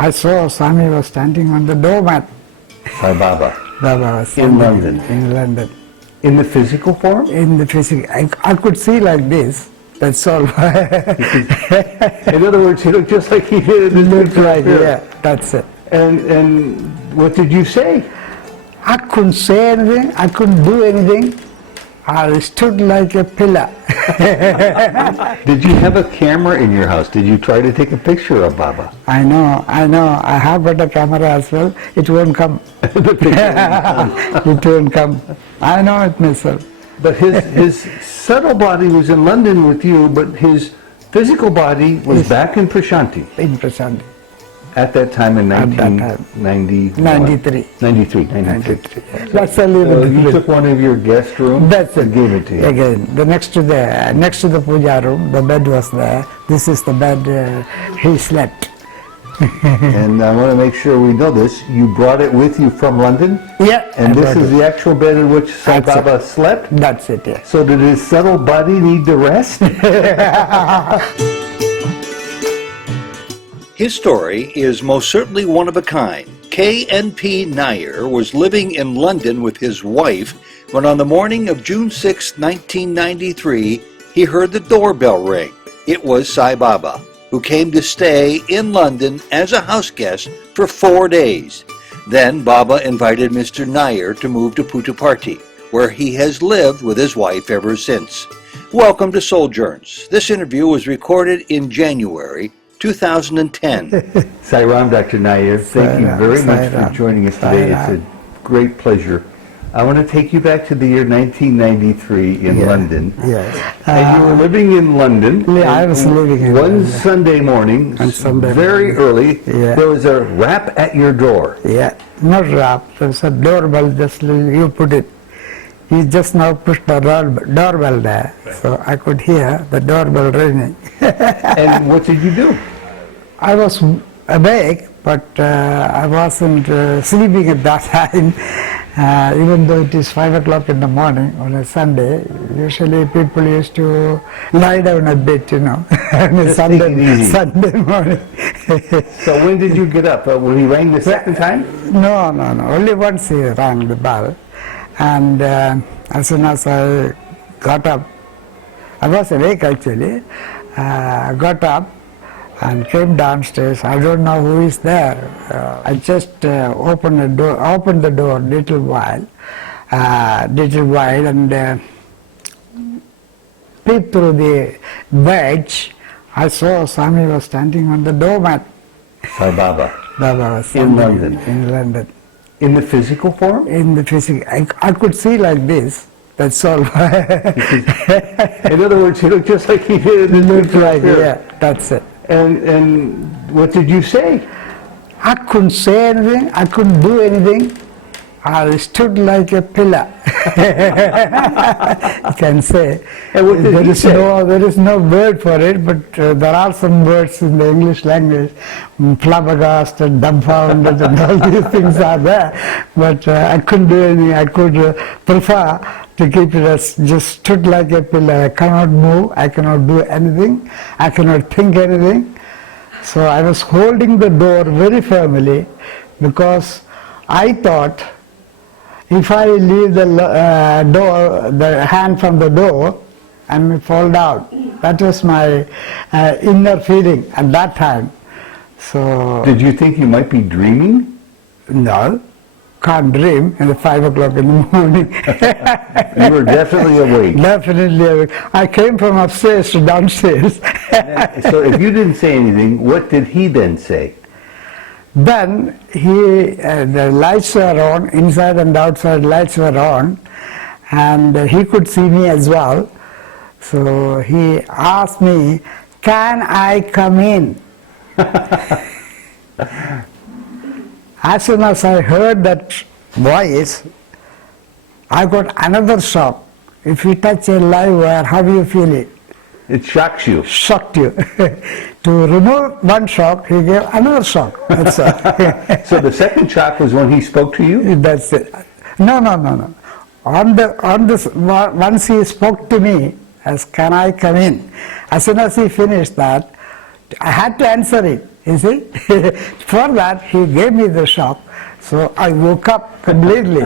I saw Swami was standing on the doormat. Sai Baba. Baba was In standing London. In London. In the physical form? In the physical. I could see like this. That's all. In other words, he looked just like he did in the Looked like, yeah, that's it. And what did you say? I couldn't say anything. I couldn't do anything. I stood like a pillar. Did you have a camera in your house? Did you try to take a picture of Baba? I know. I have got a camera as well. It won't come. It won't come. I know it myself. But his subtle body was in London with you, but his physical body was back in Prasanthi. In Prasanthi. At that time in 93. 93. That's a little He bit. took one of your guest rooms That's it. and gave it to you. Again, next to the puja room, the bed was there. This is the bed he slept. And I want to make sure we know this. You brought it with you from London? Yeah. And this is the actual bed in which Sai Baba slept? That's it, yes. So did his subtle body need to rest? His story is most certainly one of a kind. KNP Nayar was living in London with his wife when on the morning of June 6, 1993, he heard the doorbell ring. It was Sai Baba, who came to stay in London as a house guest for 4 days. Then Baba invited Mr. Nayar to move to Puttaparthi, where he has lived with his wife ever since. Welcome to Souljourns. This interview was recorded in January 2010. Sai Ram, Dr. Nayar, thank you very much for joining us today. It's a great pleasure. I want to take you back to the year 1993 in London. Yes. And you were living in London. Yeah, I was living in One London. Sunday morning, very early, there was a rap at your door. Yeah, not rap. There's a doorbell, just you put it. You just now pushed the doorbell there, so I could hear the doorbell ringing. And what did you do? I was awake, but I wasn't sleeping at that time. Even though it is 5 o'clock in the morning on a Sunday, usually people used to lie down a bit, on a Sunday morning. So when did you get up? When he rang the second time? No. Only once he rang the bell. And as soon as I got up, I was awake actually, got up and came downstairs. I don't know who is there. I just opened the door little while and peeped through the wedge. I saw Swami was standing on the doormat. Sai Baba. Baba was In standing London. In London. In the physical form? In the physical. I could see like this. That's all. In other words, he looked just like he did in the Looked like, yeah, that's it. And what did you say? I couldn't say anything. I couldn't do anything. I stood like a pillar. You can say. And what did he say? There is no word for it, but there are some words in the English language. Flabbergasted, dumbfounded, and all these things are there. But I couldn't do anything. I could prefer to keep it as just stood like a pillar. I cannot move. I cannot do anything. I cannot think anything. So I was holding the door very firmly because I thought if I leave the hand from the door, I may fall down. That was my inner feeling at that time. So Did you think you might be dreaming? no, can't dream at 5 o'clock in the morning. You were definitely awake. Definitely awake. I came from upstairs to downstairs. So if you didn't say anything, what did he then say? Then the lights were on, inside and outside lights were on, and he could see me as well. So he asked me, "Can I come in?" As soon as I heard that voice, I got another shock. If you touch a live wire, how do you feel it? It shocks you. Shocked you. To remove one shock, he gave another shock. That's all. So the second shock was when he spoke to you? That's it. No. Once he spoke to me, as "Can I come in?" As soon as he finished that, I had to answer it. you see. For that, he gave me the shock. So I woke up completely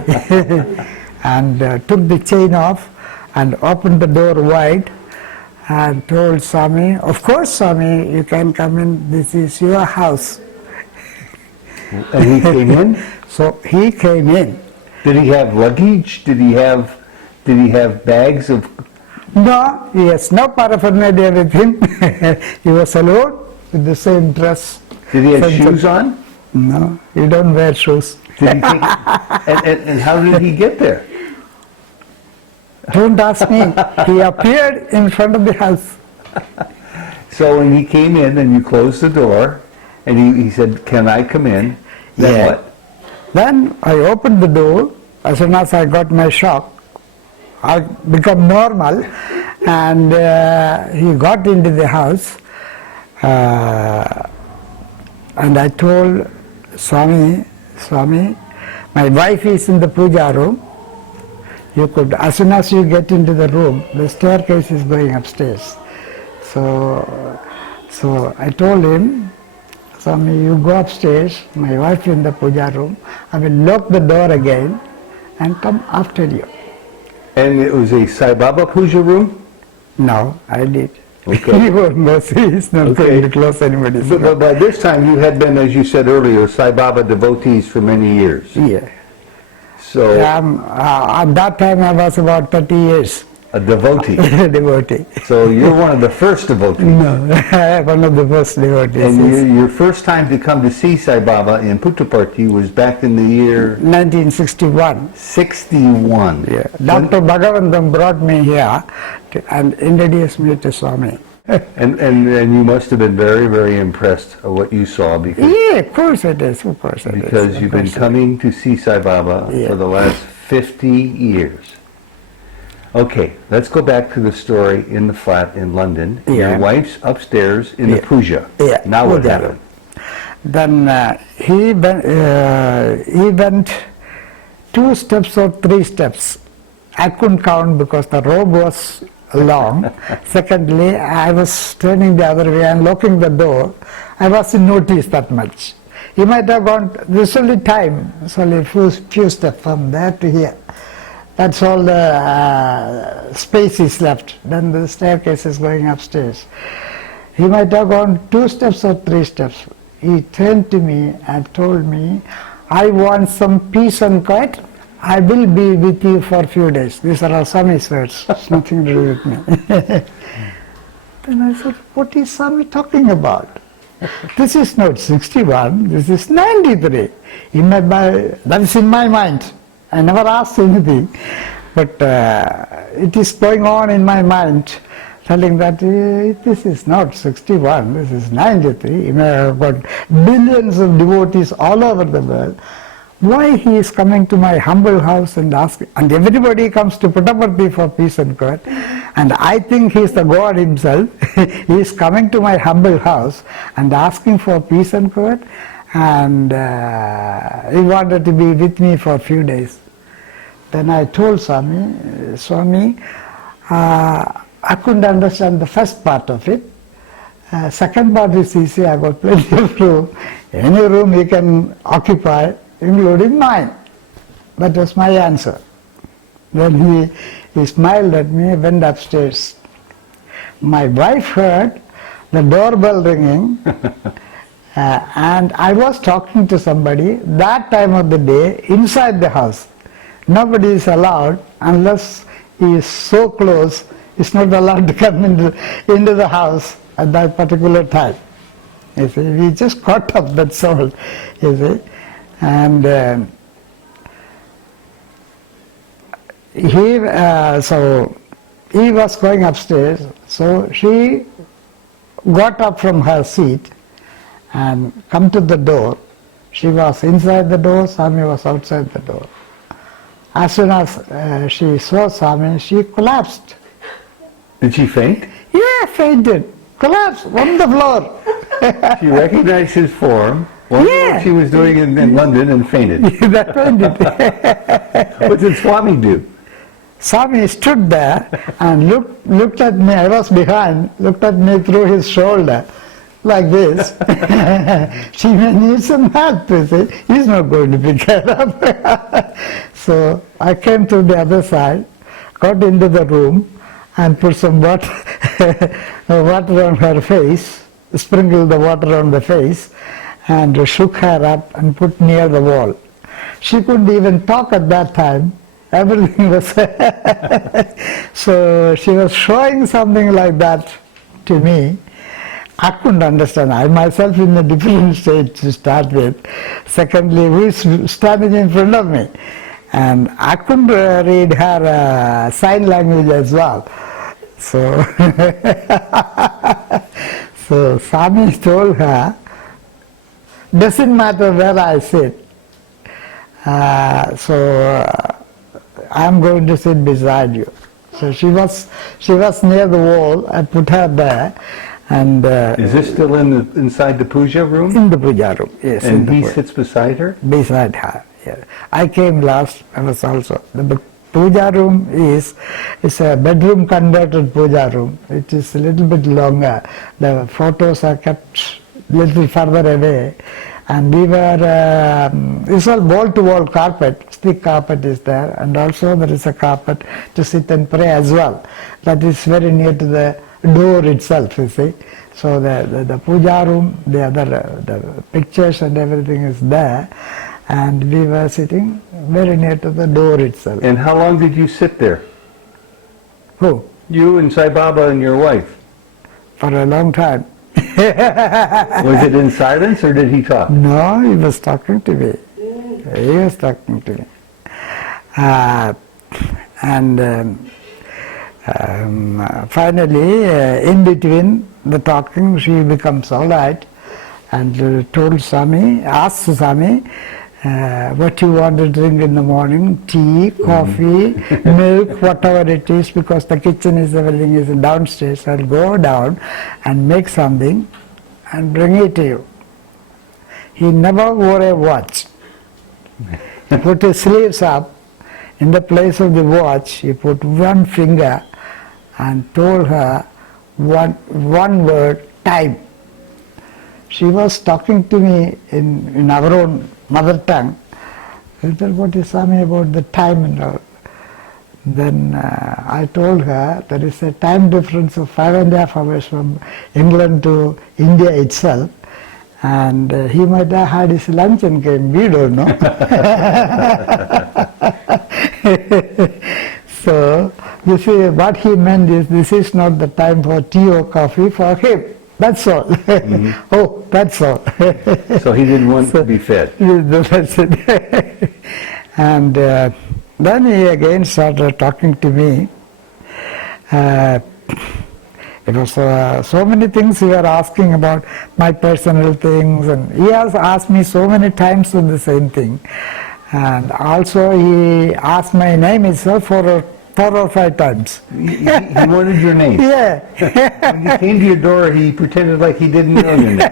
and took the chain off and opened the door wide and told Swami, of course, Swami, you can come in, this is your house. And he came in? So he came in. Did he have luggage? Did he have bags of... No, he has no paraphernalia with him. He was alone with the same dress. Did he have shoes on? No, he don't wear shoes. Did he take, and how did he get there? Don't ask me. He appeared in front of the house. So when he came in and you closed the door and he said, can I come in? Then Yeah. what? Then I opened the door. As soon as I got my shock, I become normal, and he got into the house, and I told Swami, my wife is in the puja room. You could, as soon as you get into the room, the staircase is going upstairs. So I told him, Swami, you go upstairs, my wife in the puja room, I will lock the door again and come after you. And it was a Sai Baba puja room? No, I did. Okay. He won't go see, he's not going to close anybody's But door. by this time you had been, as you said earlier, Sai Baba devotees for many years. Yeah. So At that time I was about 30 years a devotee. devotee. So you're one of the first devotees. No, one of the first devotees. And yes. your first time to come to see Sai Baba in Puttaparthi was back in the year 1961. 61. Yeah. Dr. Bhagavandam brought me here and introduced me to Swami. And you must have been very, very impressed at what you saw because Yeah, of course it is, of course it is. because you've been coming to see Sai Baba Yeah. for the last 50 years. Okay, let's go back to the story in the flat in London. Yeah. Your wife's upstairs in the Yeah. puja. Yeah, Now what puja. happened? Then he went 2 steps or 3 steps. I couldn't count because the robe was long. Secondly, I was turning the other way and locking the door. I wasn't noticed that much. He might have gone, there's only time, it's only a few steps from there to here. That's all the space is left. Then the staircase is going upstairs. He might have gone 2 steps or 3 steps. He turned to me and told me, I want some peace and quiet. I will be with you for a few days. These are all Swami's words. It's nothing to do with me. Then I said, what is Swami talking about? This is not 61, this is 93. That is in my mind. I never asked anything, but it is going on in my mind, telling that this is not 61, this is 93. You may have got billions of devotees all over the world. Why he is coming to my humble house and asking, and everybody comes to Puttaparthi for peace and quiet, and I think he is the God himself. He is coming to my humble house and asking for peace and quiet, and he wanted to be with me for a few days. Then I told Swami, I couldn't understand the first part of it. Second part is easy, I got plenty of room. Any room you can occupy, including mine. That was my answer. Then he smiled at me, went upstairs. My wife heard the doorbell ringing, and I was talking to somebody that time of the day inside the house. Nobody is allowed unless he is so close, he's not allowed to come into the house at that particular time. You see, we just caught up, that's all. You see, and so he was going upstairs. So she got up from her seat and come to the door. She was inside the door, Swami was outside the door. As soon as she saw Swami, she collapsed. Did she faint? Yeah, fainted. Collapsed on the floor. She recognized his form, wondered Yeah. what she was doing in London, and fainted. That fainted. What did Swami do? Swami stood there and looked at me. I was behind, looked at me through his shoulder like this. She may need some help, you see. He's not going to pick her up. So I came to the other side, got into the room, and put some water on her face, sprinkled the water on the face, and shook her up and put near the wall. She couldn't even talk at that time. Everything was so she was showing something like that to me. I couldn't understand. I myself in a different state to start with. Secondly, who is standing in front of me? And I couldn't read her sign language as well. So, so Swami told her, doesn't matter where I sit. I'm going to sit beside you. So she was near the wall. I put her there, and is this still inside the puja room? In the puja room, yes. And he sits beside her? Beside her. Yeah. I came last. I was also the puja room is a bedroom converted puja room. It is a little bit longer. The photos are kept a little further away. And we were, it's all wall-to-wall carpet, thick carpet is there, and also there is a carpet to sit and pray as well. That is very near to the door itself, you see. So the puja room, the pictures and everything is there, and we were sitting very near to the door itself. And how long did you sit there? Who? You and Sai Baba and your wife? For a long time. Was it in silence or did he talk? No, he was talking to me. He was talking to me. Finally, in between the talking, she becomes all right and told Swami, asked Swami, what you want to drink in the morning, tea, coffee, milk, whatever it is, because the kitchen is, everything is downstairs. I'll go down and make something and bring it to you. He never wore a watch. He put his sleeves up. In the place of the watch, he put one finger and told her one word, time. She was talking to me in our own mother tongue. I said, what is Swami about the time and all? Then I told her there is a time difference of 5.5 hours from England to India itself, and he might have had his lunch and came, we don't know. So, you see, what he meant is this is not the time for tea or coffee for him. That's all. Mm-hmm. Oh, that's all. So he didn't want to be fed. That's it. And then he again started talking to me. It was so many things he was asking about my personal things, and he has asked me so many times on the same thing. And also he asked my name itself 4 or 5 times. He wanted your name? Yeah. When he came to your door, he pretended like he didn't know your name.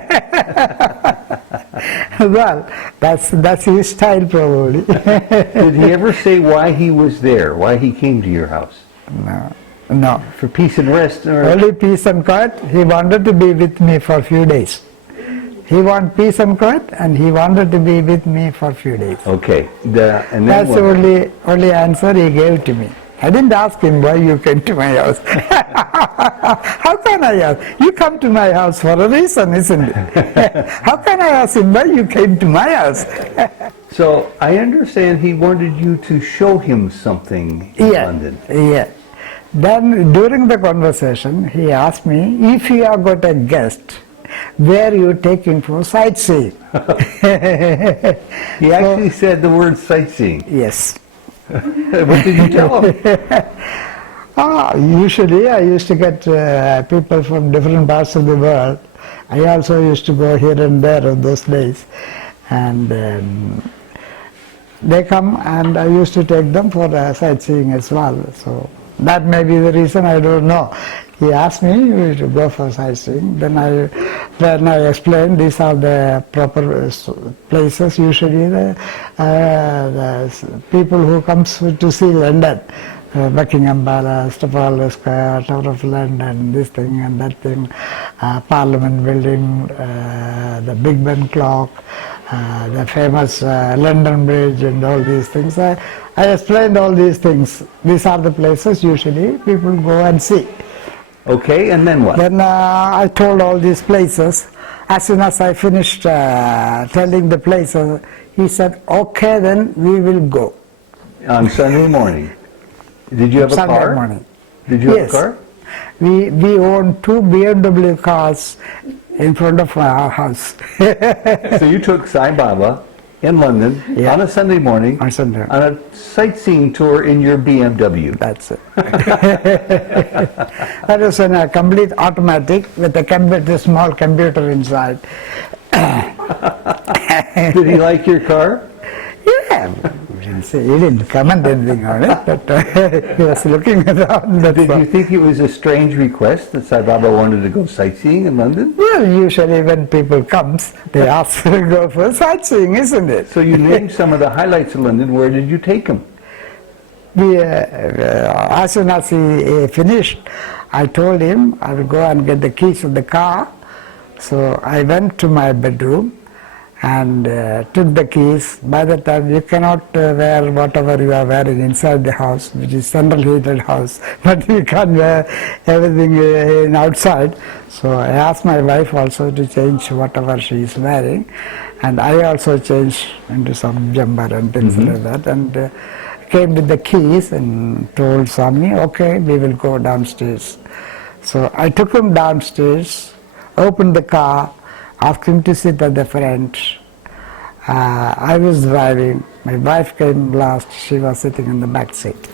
Well, that's his style probably. Did he ever say why he was there, why he came to your house? No. For peace and rest? Or? Only peace and quiet. He wanted to be with me for a few days. He wanted peace and quiet, and he wanted to be with me for a few days. Okay. And that's the only answer he gave to me. I didn't ask him why you came to my house. How can I ask? You come to my house for a reason, isn't it? How can I ask him why you came to my house? So I understand he wanted you to show him something in London. Yeah. Then during the conversation, he asked me, if you have got a guest, where you take him for sightseeing? He actually said the word sightseeing. Yes. What did you tell him? Usually I used to get people from different parts of the world. I also used to go here and there on those days. And they come and I used to take them for sightseeing as well. So that may be the reason, I don't know. He asked me to go for sightseeing. Then I explained these are the proper places. Usually the people who comes to see London, Buckingham Palace, Trafalgar Square, Tower of London, this thing and that thing, Parliament Building, the Big Ben clock, the famous London Bridge and all these things. I explained all these things. These are the places usually people go and see. Okay, and then what? Then I told all these places. As soon as I finished telling the places, he said, okay, then we will go. On Sunday morning. Did you have a Sunday car? Morning. Did you Yes. have a car? We owned 2 BMW cars in front of our house. So you took Sai Baba in London Yeah. on a Sunday morning On Sunday. on a sightseeing tour in your BMW. That's it. That was in a complete automatic with a small computer inside. Did he like your car? Yeah, he didn't comment anything on it, but he was looking around. Did you think it was a strange request that Sai Baba wanted to go sightseeing in London? Well, usually when people comes, they ask to go for sightseeing, isn't it? So you named some of the highlights of London. Where did you take him? As soon as he finished, I told him I will go and get the keys of the car. So I went to my bedroom and took the keys. By the time you cannot wear whatever you are wearing inside the house, which is central heated house, but you can't wear everything in outside. So I asked my wife also to change whatever she is wearing, and I also changed into some jumper and things like that, and came with the keys and told Swami, okay, we will go downstairs. So I took him downstairs, opened the car, asked him to sit at the front. I was driving. My wife came last. She was sitting in the back seat.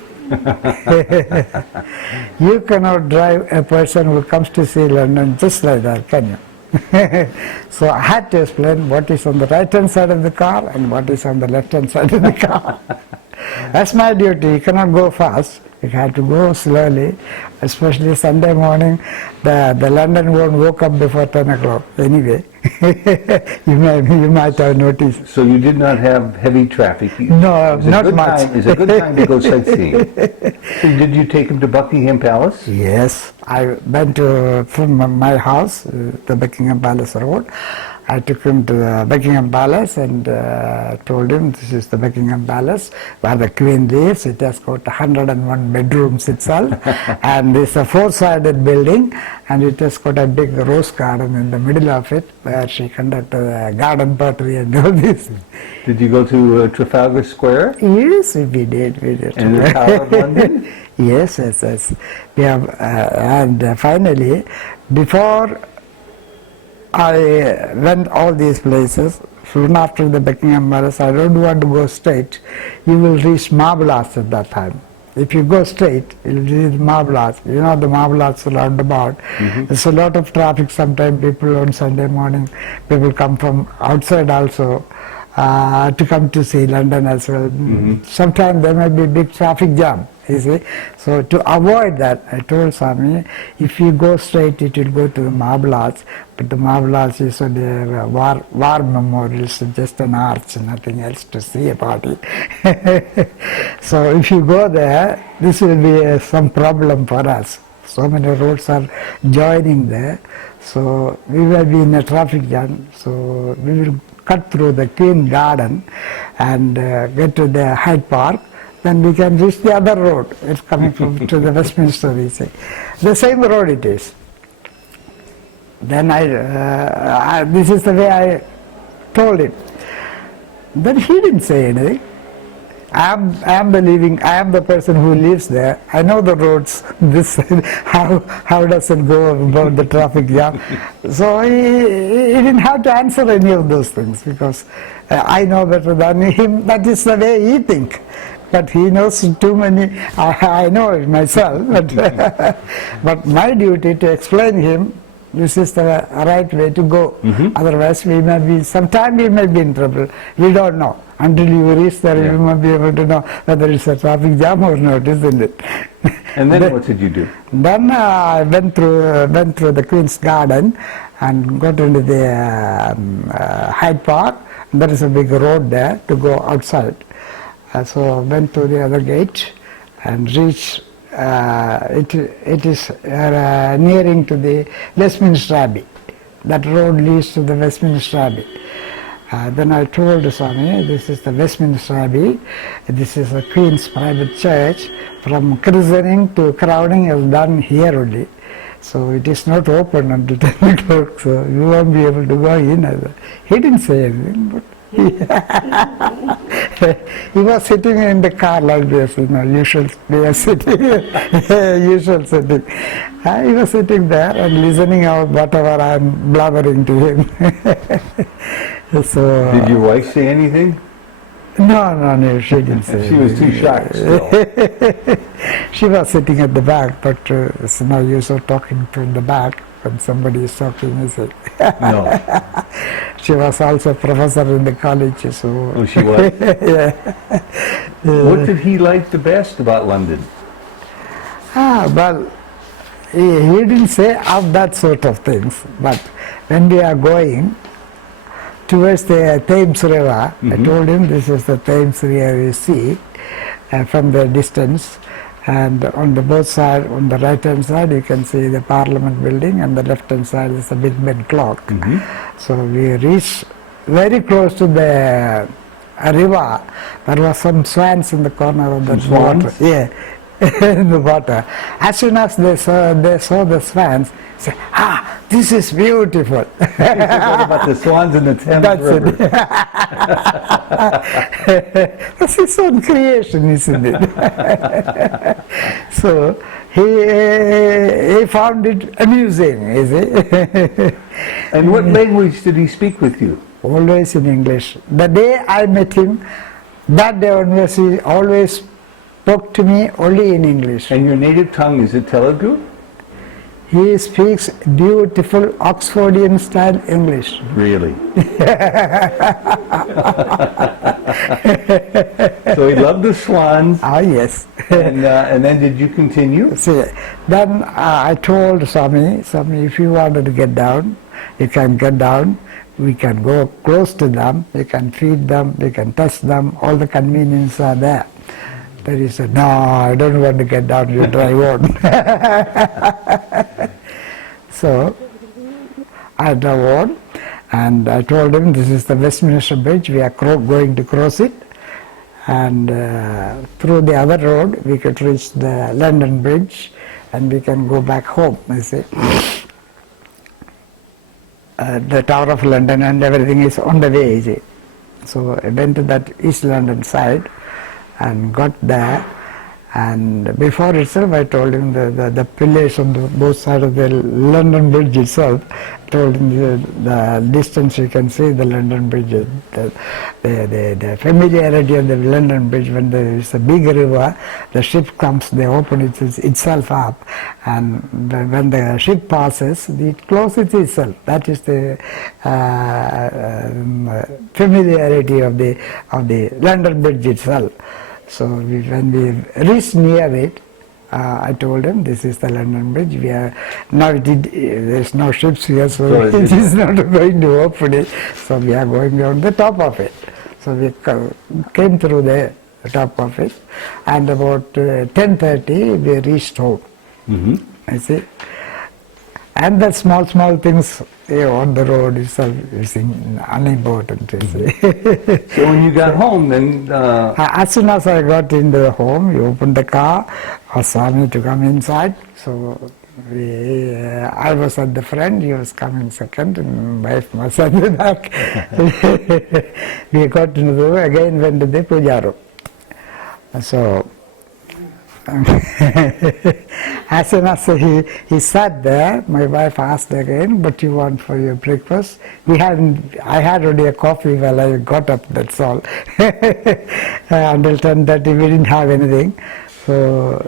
You cannot drive a person who comes to see London just like that, can you? So I had to explain what is on the right hand side of the car and what is on the left hand side of the car. That's my duty. You cannot go fast. You have to go slowly, especially Sunday morning. The London won't wake up before 10 o'clock anyway. you might have noticed. So you did not have heavy traffic? No, not much. It's a good time to go sightseeing. So did you take him to Buckingham Palace? Yes, I went from my house, the Buckingham Palace Road. I took him to the Buckingham Palace and told him this is the Buckingham Palace where the Queen lives. It has got 101 bedrooms itself and it's a 4-sided building and it has got a big rose garden in the middle of it where she conducted a garden party and all this. Did you go to Trafalgar Square? Yes, we did. And the Tower of London? Yes. We have, and finally, before I went all these places, soon after the Buckingham Palace, I don't want to go straight. You will reach Marble Arch at that time. If you go straight, you will reach Marble Arch. You know the Marble Arch roundabout. There's a lot of traffic. Sometimes people on Sunday morning, people come from outside also to come to see London as well. Sometimes there may be big traffic jam. You see, so to avoid that, I told Swami, if you go straight, it will go to the Marble Arch, but the Marble Arch is only a war memorial, so just an arch, nothing else to see about it. So if you go there, this will be some problem for us. So many roads are joining there, so we will be in a traffic jam, so we will cut through the Queen Garden and get to the Hyde Park. Then we can reach the other road. It's coming from to the Westminster, we say. The same road it is. Then this is the way I told him. Then he didn't say anything. I am the person who lives there. I know the roads. How does it go about the traffic jam? So he didn't have to answer any of those things because I know better than him. That is the way he thinks. But he knows too many. I know it myself. But my duty to explain him, this is the right way to go. Otherwise, sometime we may be in trouble. We don't know. Until you reach there, you may be able to know whether it's a traffic jam or not, isn't it? And then what did you do? Then I went through the Queen's Garden and got into the Hyde Park. There is a big road there to go outside. So went to the other gate and reached, it is nearing to the Westminster Abbey. That road leads to the Westminster Abbey. Then I told Swami, this is the Westminster Abbey, this is the Queen's private church. From christening to crowning is done here only. So it is not open until 10 o'clock, so you won't be able to go in. He didn't say anything, but he was sitting in the car like this, usual way of sitting, usual sitting. He was sitting there and listening out whatever I am blabbering to him. So, did your wife say anything? No, she didn't say. She was too shocked still. She was sitting at the back, but it's no use of talking to the back when somebody is talking, is it? No. She was also a professor in the college, so... Oh, she was? Yeah. What did he like the best about London? Well, he didn't say of that sort of things, but when we are going towards the Thames River, I told him this is the Thames River you see from the distance, and on the both sides, on the right hand side you can see the Parliament building, and the left hand side is the Big Ben clock. So we reached very close to the river. There were some swans in the corner of the water. Yeah. In the water. As soon as they saw the swans, say, this is beautiful. What about the swans in the Thames River? That's his own creation, isn't it? So he found it amusing, is it? And what language did he speak with you? Always in English. The day I met him, that day onwards he always spoke to me only in English. And your native tongue, is it Telugu? He speaks beautiful Oxfordian style English. Really? So he loved the swans. Yes. And then did you continue? See, then I told Swami, if you wanted to get down, you can get down. We can go close to them, we can feed them, we can touch them, all the conveniences are there. Then he said, no, I don't want to get down, you drive on. So I drove on, and I told him this is the Westminster Bridge, we are going to cross it, and through the other road we could reach the London Bridge and we can go back home, I say. The Tower of London and everything is on the way, is it? So I went to that East London side and got there, and before itself I told him the pillars on both sides of the London Bridge itself, told him the distance you can see the London Bridge, the familiarity of the London Bridge. When there is a big river, the ship comes, they open itself up, and when the ship passes, it closes itself. That is the familiarity of the London Bridge itself. So when we reached near it, I told him this is the London Bridge. We are now there's no ships here, so it is not going to open it. So we are going on the top of it. So we came through the top of it, and about 10:30 we reached home. I see. And the small things on the road is unimportant. So when you got home, then... As soon as I got into the home, we opened the car, asked Swami to come inside. So I was at the front, he was coming second, and my wife was at the back. We got into the room, again went to the puja room. So as soon as he sat there, my wife asked again, what do you want for your breakfast? I had only a coffee while I got up, that's all. Until 10:30 we didn't have anything. So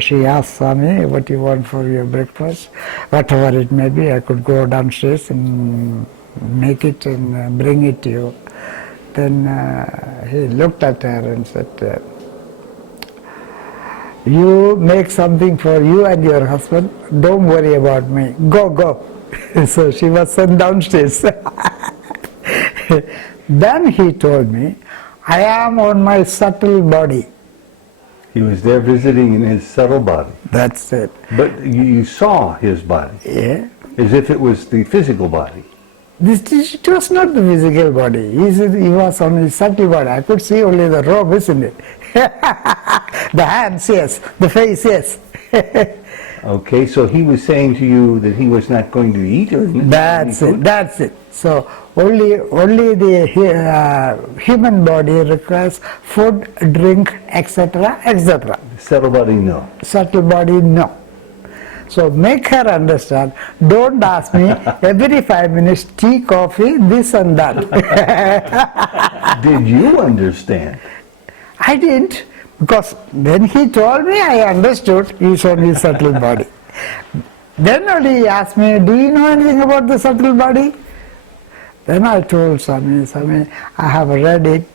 she asked Swami, what do you want for your breakfast? Whatever it may be, I could go downstairs and make it and bring it to you. Then he looked at her and said, you make something for you and your husband, don't worry about me, go. So she was sent downstairs. Then he told me, I am on my subtle body. He was there visiting in his subtle body. That's it. But you saw his body. Yeah. As if it was the physical body. It was not the physical body. He was on his subtle body. I could see only the robe, isn't it? The hands, yes. The face, yes. Okay, so he was saying to you that he was not going to eat or That's it. That's it. So only the human body requires food, drink, etc., etc. Subtle body, no. Subtle body, no. So make her understand. Don't ask me every 5 minutes tea, coffee, this and that. Did you understand? I didn't, because when he told me, I understood he's on his subtle body. Then only he asked me, do you know anything about the subtle body? Then I told Swami, I have read it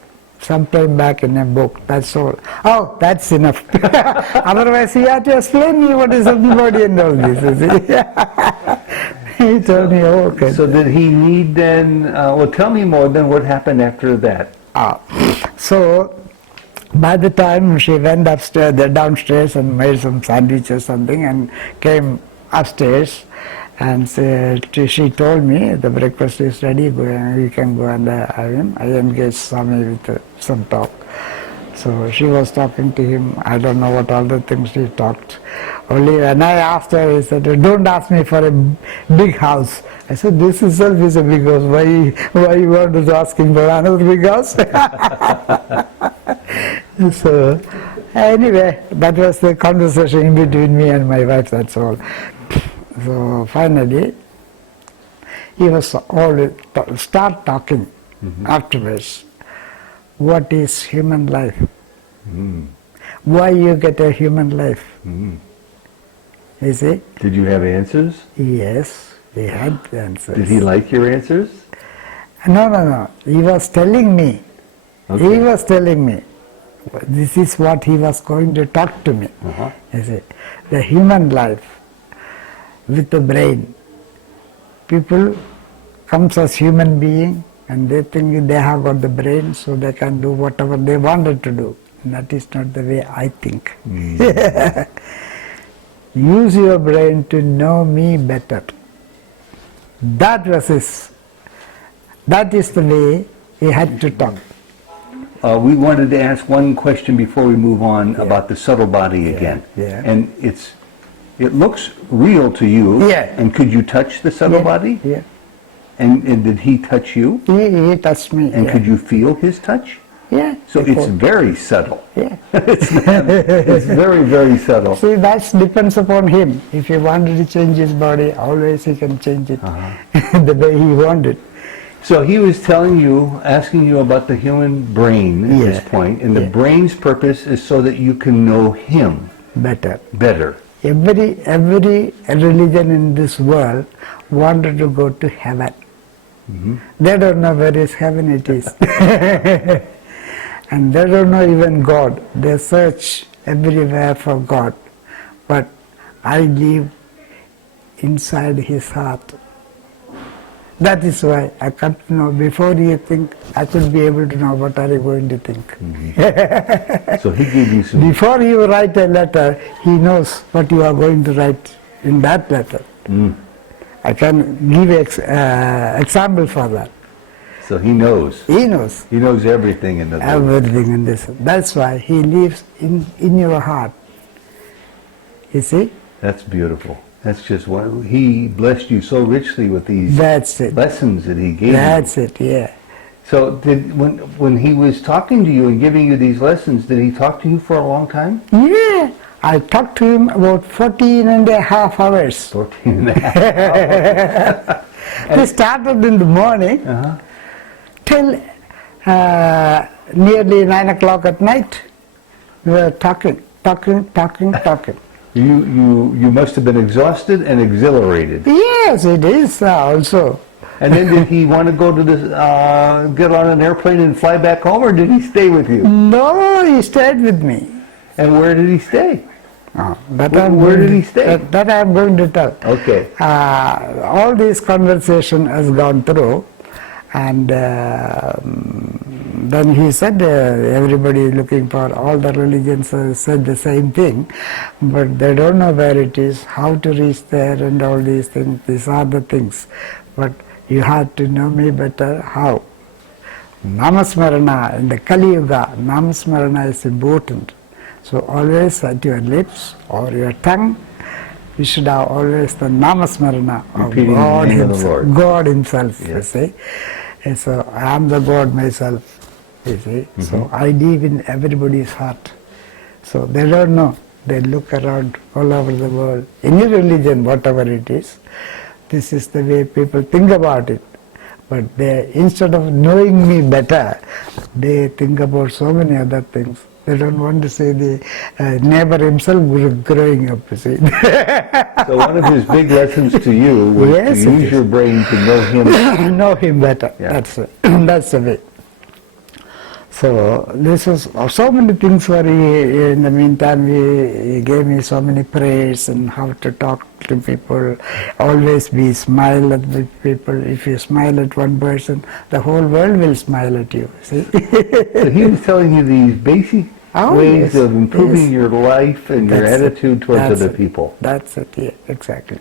sometime back in a book, that's all. Oh, that's enough. Otherwise he had to explain me what is subtle body and all this. He told me, oh, okay. So did he need then, well tell me more then what happened after that. So by the time she went upstairs, downstairs and made some sandwich or something and came upstairs and she told me the breakfast is ready, we can go and have him. I engaged Swami with some talk. So she was talking to him. I don't know what all the things she talked. Only when I asked her, he said, don't ask me for a big house. I said, this itself is a big house. Why you want to ask him for another big house? So anyway, that was the conversation in between me and my wife, that's all. So finally, he was always start talking afterwards. What is human life? Why you get a human life? You see? Did you have answers? Yes, he had the answers. Did he like your answers? No. He was telling me. Okay. He was telling me. This is what he was going to talk to me. You see, the human life with the brain. People comes as human being and they think they have got the brain so they can do whatever they wanted to do. And that is not the way I think. Use your brain to know me better. That is the way he had to talk. We wanted to ask one question before we move on about the subtle body again. And it looks real to you. And could you touch the subtle body? And did he touch you? He touched me. And could you feel his touch? So it's very subtle. It's very, very subtle. See, that depends upon him. If he wanted to change his body, always he can change it the way he wanted. So he was telling you, asking you about the human brain at this point, and the brain's purpose is so that you can know him better. Every religion in this world wanted to go to heaven. They don't know where is heaven it is. And they don't know even God. They search everywhere for God. But I live inside his heart. That is why I come to know, before you think, I should be able to know what are you going to think. So he gave you some... Before you write a letter, he knows what you are going to write in that letter. I can give an example for that. So he knows. He knows. He knows everything in the everything in this. That's why he lives in your heart. You see? That's beautiful. That's just what he blessed you so richly with these lessons that he gave you. That's it, yeah. So when he was talking to you and giving you these lessons, did he talk to you for a long time? Yeah. I talked to him about 14 and a half hours. 14 and a half hours. We started in the morning till nearly 9 o'clock at night. We were talking. You must have been exhausted and exhilarated. Yes, it is also. And then did he want to go to this, get on an airplane and fly back home, or did he stay with you? No, he stayed with me. And where did he stay? Where did he stay? That I am going to tell. Okay. All this conversation has gone through, and then he said, everybody is looking for, all the religions said the same thing, but they don't know where it is, how to reach there and all these things. These are the things. But you have to know me better, how. Namasmarana, in the Kali Yuga, Namasmarana is important. So always at your lips or your tongue, you should have always the Namasmarana of God Himself. God Himself, you see. And so I am the God myself, you see. So I live in everybody's heart. So they don't know. They look around all over the world. Any religion, whatever it is, this is the way people think about it. But they, instead of knowing me better, they think about so many other things. They don't want to see the neighbor himself growing up, you see. So one of his big lessons to you was to use your brain to know him. Know him better, that's the way. So this is so many things where in the meantime he gave me so many prayers and how to talk to people. Always be smile at the people. If you smile at one person, the whole world will smile at you. See? So he was telling you these basic ways of improving your life and your attitude towards other people. That's it, yeah, exactly.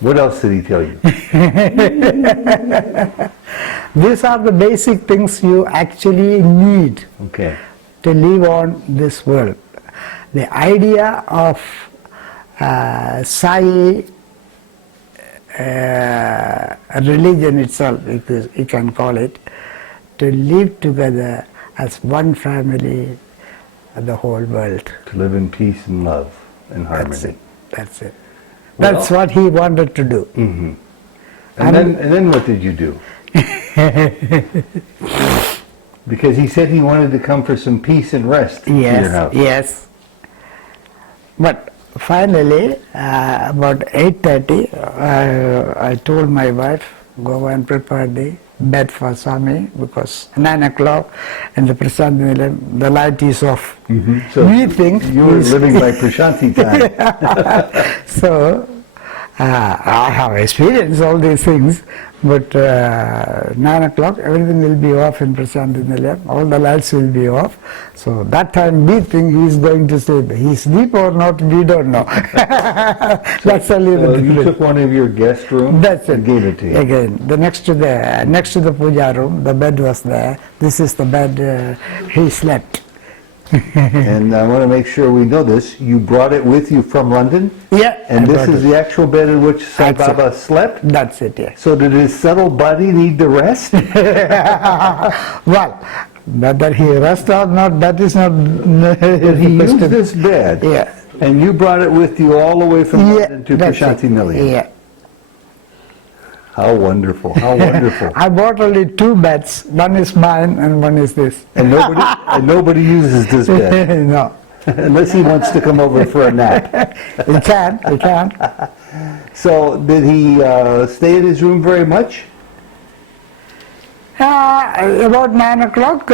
What else did he tell you? These are the basic things you actually need to live on this world. The idea of Sai religion itself, you can call it, to live together as one family, the whole world. To live in peace and love and harmony. That's it. That's what he wanted to do. Mm-hmm. And then what did you do? Because he said he wanted to come for some peace and rest in your house. Yes. But finally, about 8:30, I told my wife, go and prepare the bed for Swami, because 9 o'clock in the Prasanthi Nilayam, the light is off. Mm-hmm. So we think you were living by Prasanthi time. So I have experienced all these things, but 9 o'clock everything will be off in Prasanthi Nilayam, all the lights will be off. So that time we think he is going to sleep. He sleep or not, we don't know. That's only the you took one of your guest rooms and gave it to you. Again, next to the puja room, the bed was there. This is the bed he slept. And I want to make sure we know this. You brought it with you from London? Yeah. And this is the actual bed in which Sai Baba slept? That's it, yeah. So did his subtle body need the rest? Well, whether he rest or not, that is not... But he used this bed. Yeah. And you brought it with you all the way from London to Prasanthi Nilayam. Yeah. How wonderful, how wonderful. I bought only 2 beds. One is mine and one is this. And nobody uses this bed? No. Unless he wants to come over for a nap. He can. So did he stay in his room very much? About 9 o'clock,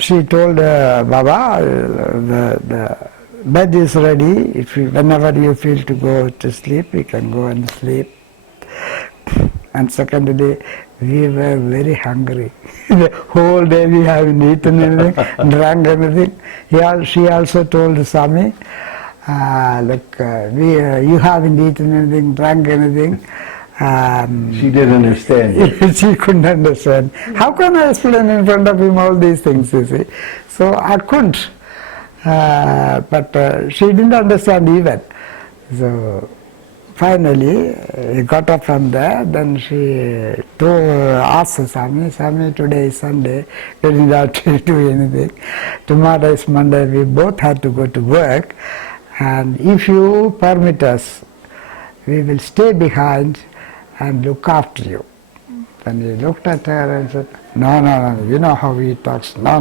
she told Baba, the bed is ready. Whenever you feel to go to sleep, you can go and sleep. And secondly, we were very hungry. The whole day we haven't eaten anything, drank anything. She also told Swami, look, you haven't eaten anything, drank anything. She didn't understand you. She couldn't understand. How can I explain in front of him all these things, you see? So I couldn't. But she didn't understand even. So finally, he got up from there. Then she asked Swami, today is Sunday, we didn't have to do anything. Tomorrow is Monday, we both had to go to work. And if you permit us, we will stay behind and look after you. Then he looked at her and said, no, you know how he talks. No,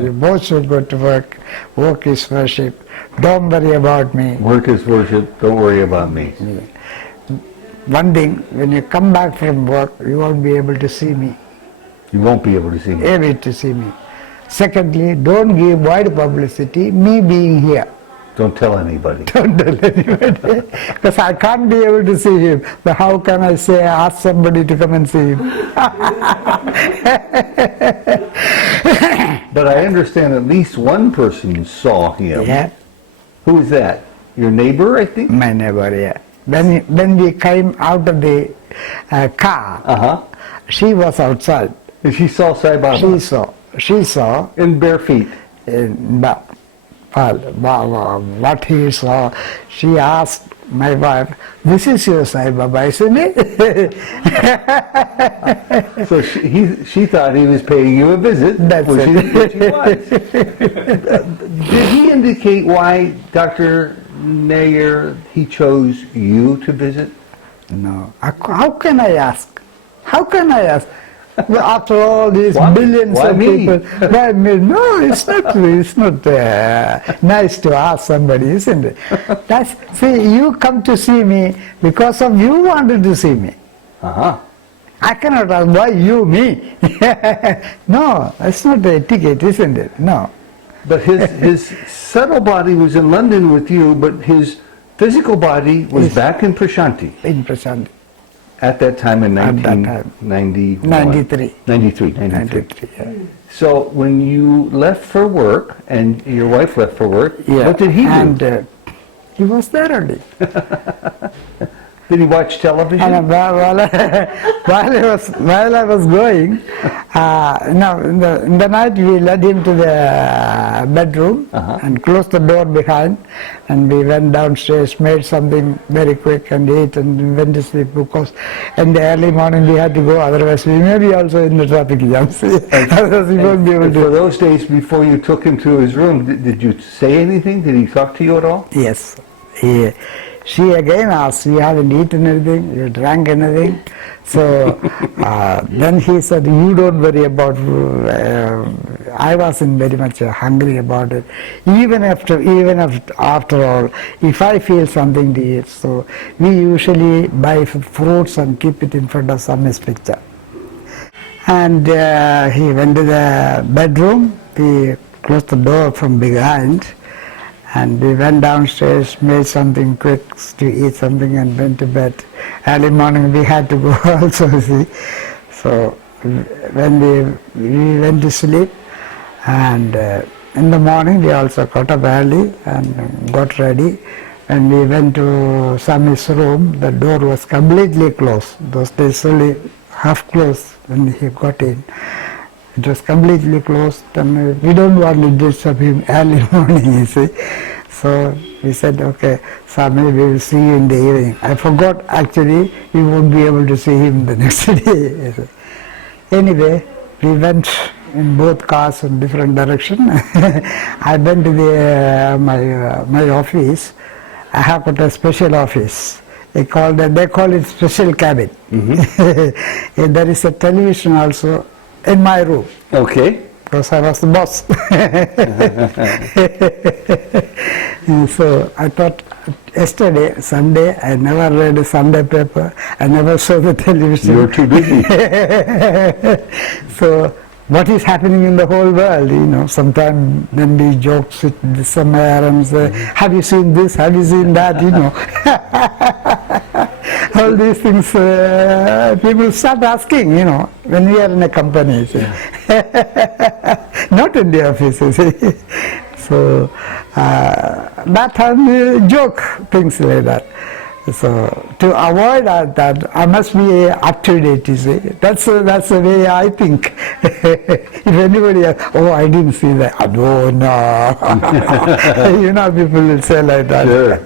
you both should go to work. Work is worship. Don't worry about me. Work is worship. Don't worry about me. Yeah. One thing, when you come back from work, you won't be able to see me. You won't be able to see me. Able to see me. Secondly, don't give wide publicity, me being here. Don't tell anybody. Don't tell anybody. Because I can't be able to see him. But how can I say, ask somebody to come and see him? But I understand at least one person saw him. Yeah. Who was that? Your neighbor, I think? My neighbor, yeah. When we came out of the car, she was outside. And she saw Sai Baba? She saw. In bare feet? What he saw, she asked my wife, "This is your Sai Baba, isn't it?" So she thought he was paying you a visit. That's which it. he was. Did he indicate why, Dr. Nayar, he chose you to visit? No. How can I ask? How can I ask? Well, after all these billions of people, why me? No, it's not. It's not nice to ask somebody, isn't it? See, you come to see me because of you wanted to see me. I cannot ask why you me. No, it's not the etiquette, isn't it? No. But his subtle body was in London with you, but his physical body was back in Prasanthi. In Prasanthi. At that time in 1993. 93, yeah. So when you left for work, and your wife left for work, what did he do? And he was there only. Did he watch television? And while I was going, in the night we led him to the bedroom and closed the door behind, and we went downstairs, made something very quick and ate and went to sleep, because in the early morning we had to go, otherwise we may be also in the traffic jams. Otherwise we won't be able to. For those days before you took him to his room, did you say anything? Did he talk to you at all? Yes. She again asked, "You haven't eaten anything? You drank anything?" So then he said, "You don't worry about." I wasn't very much hungry about it. Even after all, if I feel something to eat, so we usually buy fruits and keep it in front of Sami's picture. And he went to the bedroom. We closed the door from behind. And we went downstairs, made something quick to eat something, and went to bed. Early morning we had to go also, see. So when we went to sleep, and in the morning we also got up early and got ready. When we went to Sami's room, the door was completely closed. Those days only half closed when he got in. It was completely closed, and we don't want to disturb him early morning, you see. So we said, "Okay, Sami, we will see you in the evening." I forgot, actually, we won't be able to see him the next day. Anyway, we went in both cars in different directions. I went to my office. I have got a special office. They call it special cabin. There is a television also in my room. Okay. Because I was the boss. So I thought, yesterday, Sunday, I never read a Sunday paper. I never saw the television. You were too busy. So what is happening in the whole world, sometimes when we joke with somewhere and say, "Have you seen this? Have you seen that?" All these things, people start asking, when we are in a company. Not in the office, So that time we joke, things like that. So to avoid that, I must be up to date, you see. That's the way I think. If anybody asks, "Oh, I didn't see that." "Oh, no." People will say like that. Sure.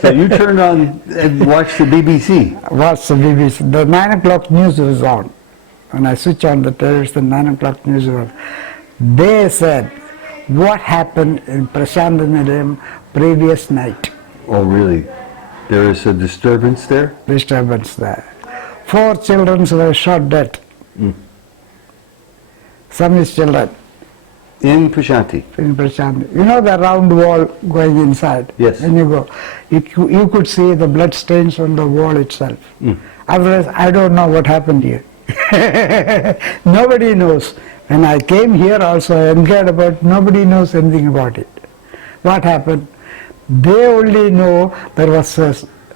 So you turned on and watched the BBC? Watched the BBC. The 9 o'clock news was on. When I switch on the television, the 9 o'clock news was on. They said, what happened in Prasanthi Nilayam previous night. Oh, really? There is a disturbance there? Disturbance there. 4 children were shot dead. Some is children. In Prasanthi? In Prasanthi. The round wall going inside? Yes. When you go, you could see the blood stains on the wall itself. Otherwise, I don't know what happened here. Nobody knows. When I came here also, I inquired about, nobody knows anything about it. what happened. They only know there was a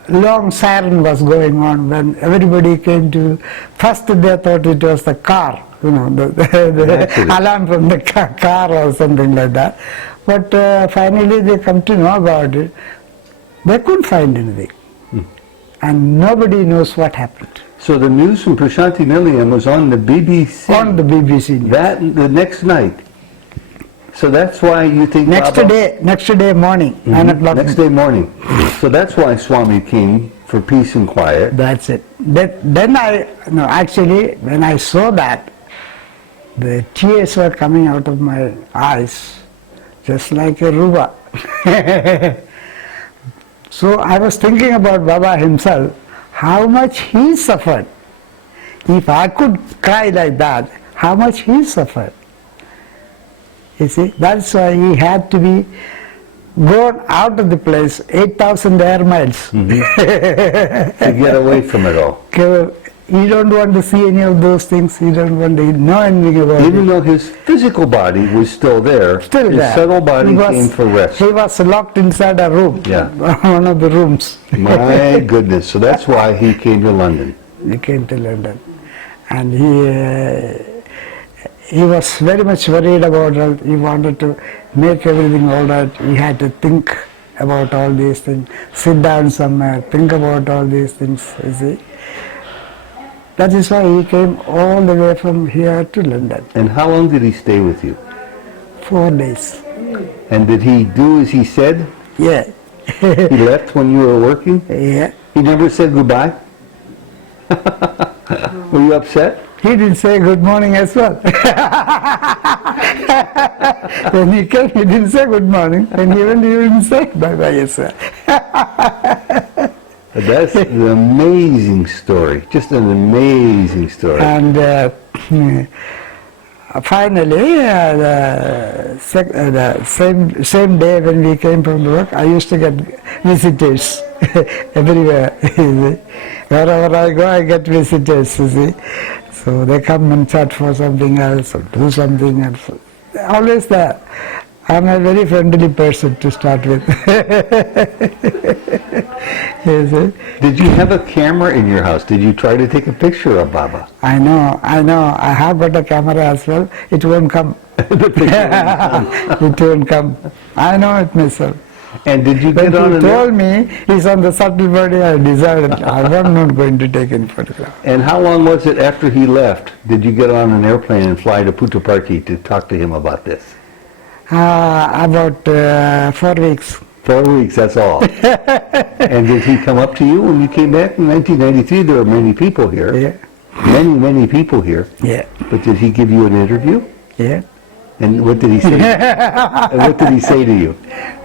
long siren was going on when everybody came to. First they thought it was the car, the alarm from the car or something like that. But finally they come to know about it. They couldn't find anything. And nobody knows what happened. So the news from Prasanthi Nilayam was on the BBC? On the BBC news. That, the next night. So that's why you think next day morning, 9 o'clock. Next day morning. So that's why Swami came for peace and quiet. That's it. Then actually, when I saw that, the tears were coming out of my eyes, just like a ruba. So I was thinking about Baba himself, how much he suffered. If I could cry like that, how much he suffered. You see, that's why he had to be gone out of the place, 8,000 air miles. To get away from it all. You don't want to see any of those things, you don't want to know anything about it. Even though his physical body was still there, his subtle body came for rest. He was locked inside a room, one of the rooms. My goodness, so that's why he came to London. He came to London. And he was very much worried about it. He wanted to make everything all right. He had to think about all these things, sit down somewhere, think about all these things, you see. That is why he came all the way from here to London. And how long did he stay with you? 4 days. And did he do as he said? Yeah. He left when you were working? Yeah. He never said goodbye? Were you upset? He didn't say good morning as well. When he came, he didn't say good morning. And even he didn't say bye-bye as well. That's an amazing story, just an amazing story. And finally, the same day when we came from work, I used to get visitors everywhere. Wherever I go, I get visitors, you see. So they come and chat for something else or do something else. Always there. I'm a very friendly person to start with. Did you have a camera in your house? Did you try to take a picture of Baba? I know. I have got a camera as well. It won't come. It won't come. I know it myself. And did you get on? He told me he's on the subtle body. I decided I was not going to take any photograph. And how long was it after he left? Did you get on an airplane and fly to Puttaparthi to talk to him about this? About 4 weeks. 4 weeks, that's all. And did he come up to you when you came back in 1993? There were many people here. Yeah. Many people here. Yeah. But did he give you an interview? Yeah. And what did he say? And what did he say to you?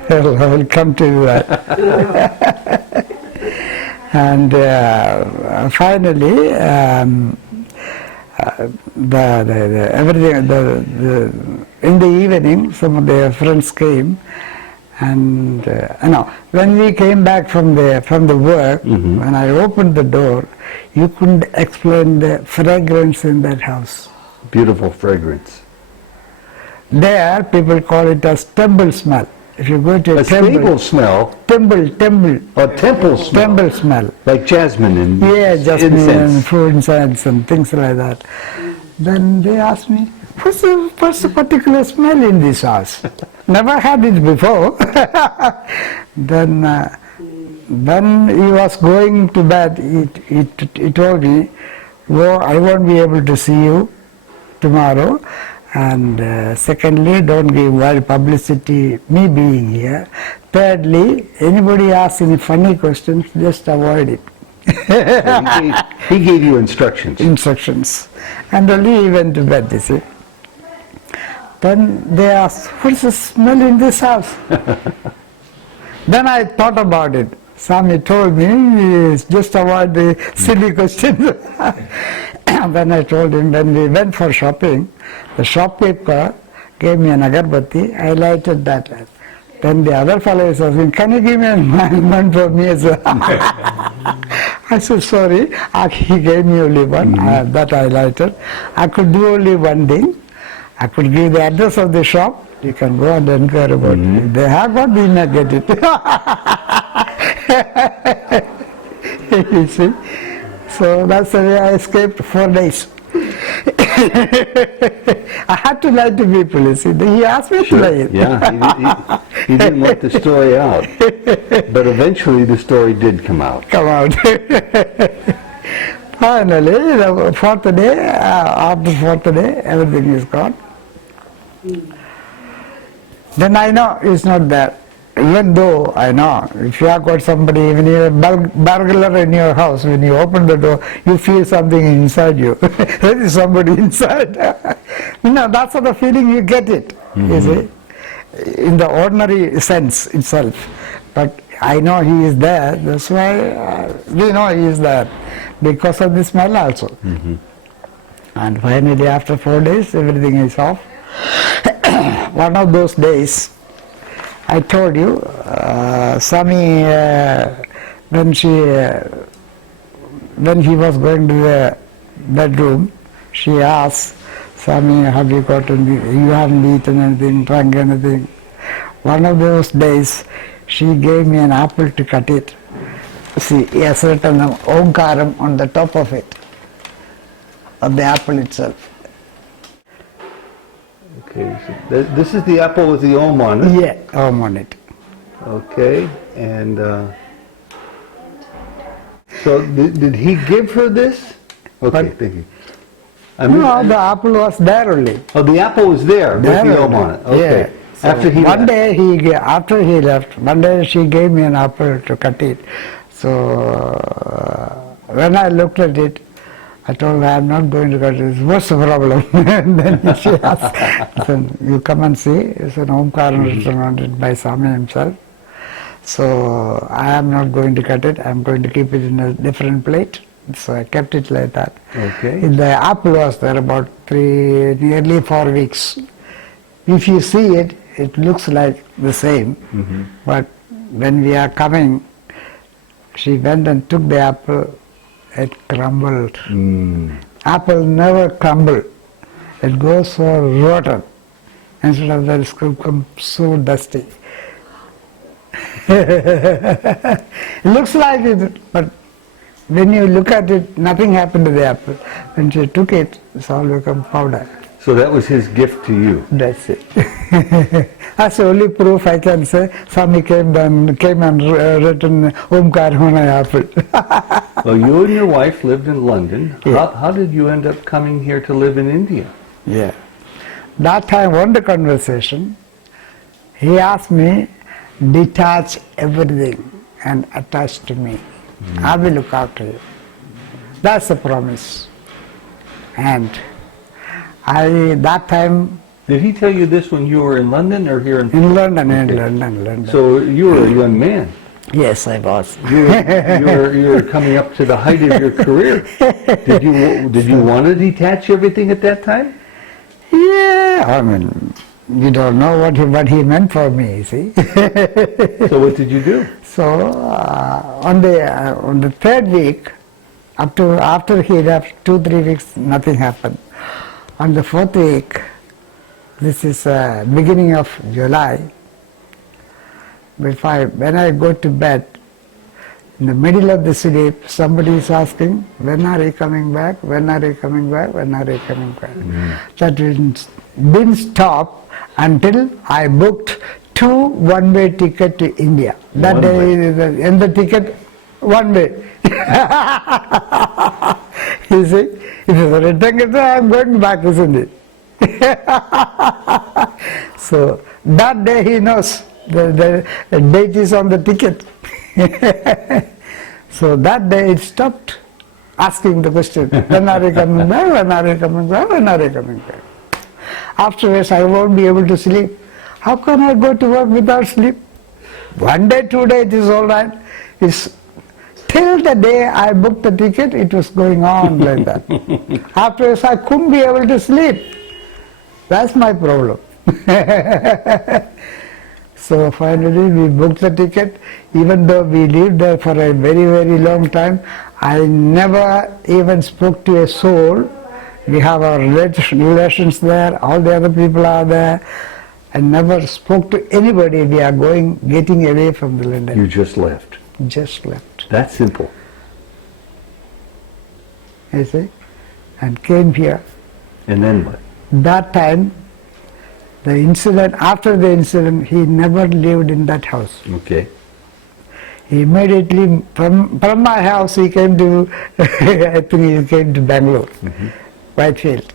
Well, I will come to that. And finally, in the evening, some of their friends came, and when we came back from the work, when I opened the door, you couldn't explain the fragrance in that house. Beautiful fragrance. There, people call it as temple smell. If you go to a temple, stable smell. Temple. A temple smell. Temple smell. Like jasmine and jasmine incense. and fruit incense and things like that. Then they asked me, what's the particular smell in this house? Never had it before. Then when he was going to bed, he told me, I won't be able to see you tomorrow. And secondly, don't give wide publicity me being here. Thirdly, anybody asks any funny questions, just avoid it. He gave you instructions. Instructions. And only he went to bed, you see. Then they asked, what's the smell in this house? Then I thought about it. Swami told me, just avoid the silly questions. Then I told him, when we went for shopping, the shopkeeper gave me an agarbatti, I lighted that. Then the other fellow is asking, can you give me one for me as well? I said, sorry, he gave me only one, that I lighted. I could do only one thing. I could give the address of the shop You can go and inquire about it. They have got, we not get it. You see? So that's the way I escaped 4 days. I had to lie to people, you see. He asked me to lie. Yeah, he didn't let the story out. But eventually the story did come out. Finally, the fourth day, after fourth day, everything is gone. Then I know it's not there. Even though I know, if you have got somebody, even a burglar in your house, when you open the door, you feel something inside you. There is somebody inside. That sort of feeling, you get it, you see, in the ordinary sense itself. But I know he is there, that's why we know he is there, because of the smell also. And finally, after 4 days, everything is off. One of those days, I told you, Swami, when he was going to the bedroom, she asked, Swami, have you you haven't eaten anything, drunk anything? One of those days, she gave me an apple to cut it. See, he has written Omkaram on the top of it, of the apple itself. Okay, so this is the apple with the Om on it? Yeah, Om on it. Okay, and so did he give her this? Okay, thank you. No, the apple was there only. Oh, the apple was there with the Om on it. Okay. Yeah. So after he one left. day after he left, one day she gave me an apple to cut it. So when I looked at it, I told her, I'm not going to cut it. What's the problem? And then she asked, said, you come and see. It's an Omkaram written on it by Swami himself. So I am not going to cut it. I'm going to keep it in a different plate. So I kept it like that. Okay. The apple was there about nearly 4 weeks. If you see it, it looks like the same. But when we are coming, she went and took the apple. It crumbled. Apple never crumble. It goes so rotten. Instead of that, it's become so dusty. It looks like it, but when you look at it, nothing happened to the apple. When she took it, it's all become powder. So that was his gift to you? That's it. That's the only proof I can say. Swami came and written Omkar on an apple. Well, you and your wife lived in London. Yeah. How did you end up coming here to live in India? Yeah. That time, on the conversation, he asked me, detach everything and attach to me. I will look after you. That's the promise. And that time... Did he tell you this when you were in London or here in... In London, okay. In London. So you were a young man. Yes, I was. You were coming up to the height of your career. Did you want to detach everything at that time? Yeah, I mean, you don't know what he meant for me, you see. So what did you do? So on the third week, after he left, 2-3 weeks, nothing happened. On the fourth week, this is beginning of July, when I go to bed, in the middle of the sleep, somebody is asking, when are you coming back? When are you coming back? When are you coming back? That didn't stop until I booked 2 one-way tickets to India. That day, in the ticket, one way. You see, if it's a return ticket, I'm going back, isn't it? So that day he knows the date is on the ticket. So that day it stopped asking the question, when are you coming back, when are you coming back, when are you coming back? Afterwards I won't be able to sleep. How can I go to work without sleep? 1 day, 2 days it is all right. Till the day I booked the ticket, it was going on like that. Afterwards I couldn't be able to sleep. That's my problem. So finally we booked the ticket. Even though we lived there for a very, very long time, I never even spoke to a soul. We have our relations there, all the other people are there. I never spoke to anybody. We are getting away from the London. You just left. Just left. That simple. You see, and came here. And then what? That time, after the incident, he never lived in that house. Okay. He immediately, from my house, he came to, I think he came to Bangalore, Whitefield.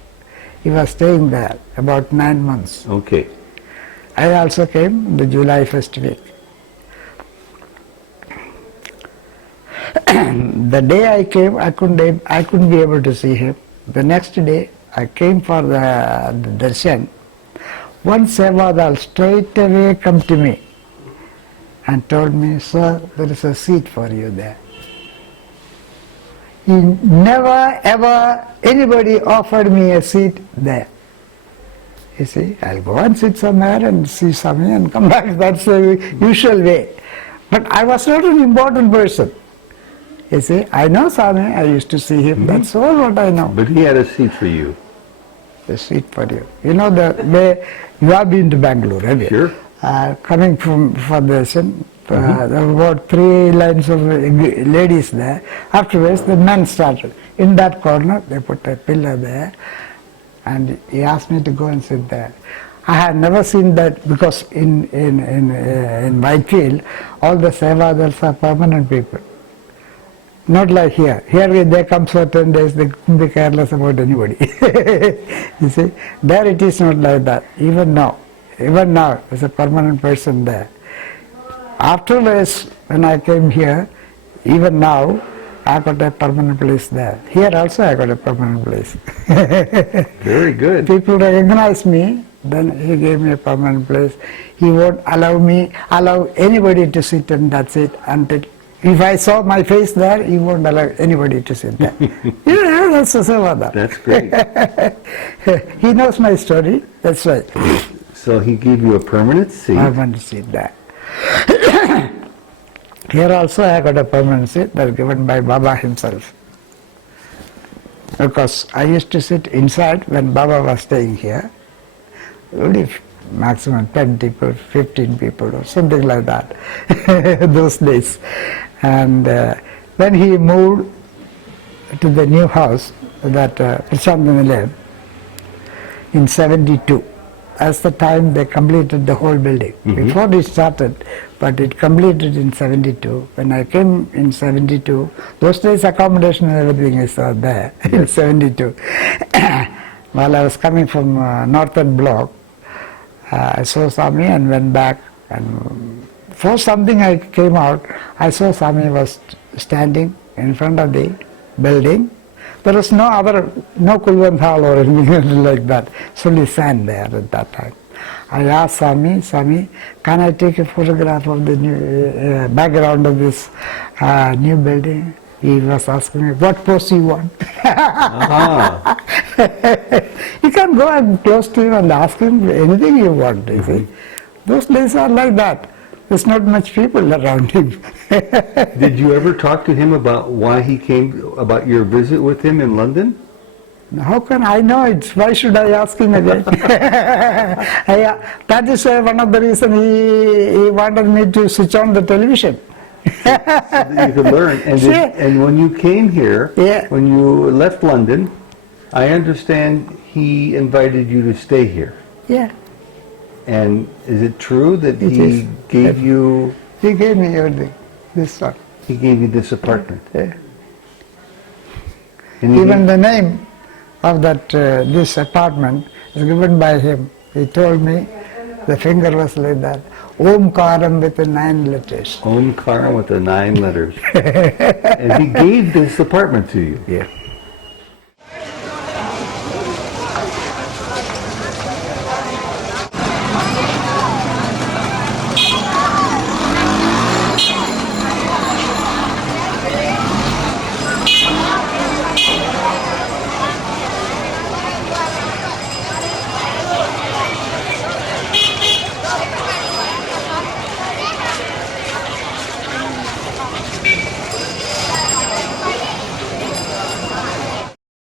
He was staying there about 9 months. Okay. I also came the July first week. The day I came, I couldn't be able to see him. The next day, I came for the darshan. One Sevadal straight away come to me and told me, sir, there is a seat for you there. He never ever anybody offered me a seat there. You see, I'll go and sit somewhere and see Swami and come back. That's the usual way. But I was not an important person. You see, I know Swami, I used to see him, that's all what I know. But he had a seat for you. A seat for you. You know the way you have been to Bangalore, have you? Sure. Coming from the session, there were about 3 lines of ladies there. Afterwards, the men started. In that corner, they put a pillar there, and he asked me to go and sit there. I had never seen that because in Whitefield, all the Sevadals are permanent people. Not like here. Here they come for 10 days, they couldn't be careless about anybody. You see, there it is not like that. Even now, there's a permanent person there. Afterwards, when I came here, even now, I got a permanent place there. Here also I got a permanent place. Very good. People recognize me, then he gave me a permanent place. He won't allow anybody to sit in that seat until, if I saw my face there, he won't allow anybody to sit there. Yeah, that's a Sevada. That's great. He knows my story, that's why. So he gave you a permanent seat. Permanent seat there. Here also I got a permanent seat that was given by Baba himself. Because I used to sit inside when Baba was staying here. Only maximum 10 people, 15 people or something like that, those days. And when he moved to the new house, that Prasanthi Nilayam, in 72, that's the time they completed the whole building. Before it started, but it completed in 72. When I came in 72, those days accommodation and everything is there in 72. While I was coming from Northern Block, I saw Swami and went back, and for something I came out, I saw Swami was standing in front of the building. There was no Kulwant hall or anything like that. It's only sand there at that time. I asked Swami, can I take a photograph of the new background of this new building? He was asking me, what pose you want? You can go and close to him and ask him anything you want. You see. Those days are like that. There's not much people around him. Did you ever talk to him about why he came, about your visit with him in London? How can I know it? Why should I ask him again? That is one of the reasons he wanted me to switch on the television. So that you could learn. And, and when you came here, when you left London, I understand he invited you to stay here. Yeah. And is it true that he gave you... He gave me everything, this one. He gave you this apartment? Yeah. And even the name of that this apartment is given by him. He told me, the finger was like that, Omkaram with the 9 letters. Omkaram with the 9 letters. And he gave this apartment to you? Yeah.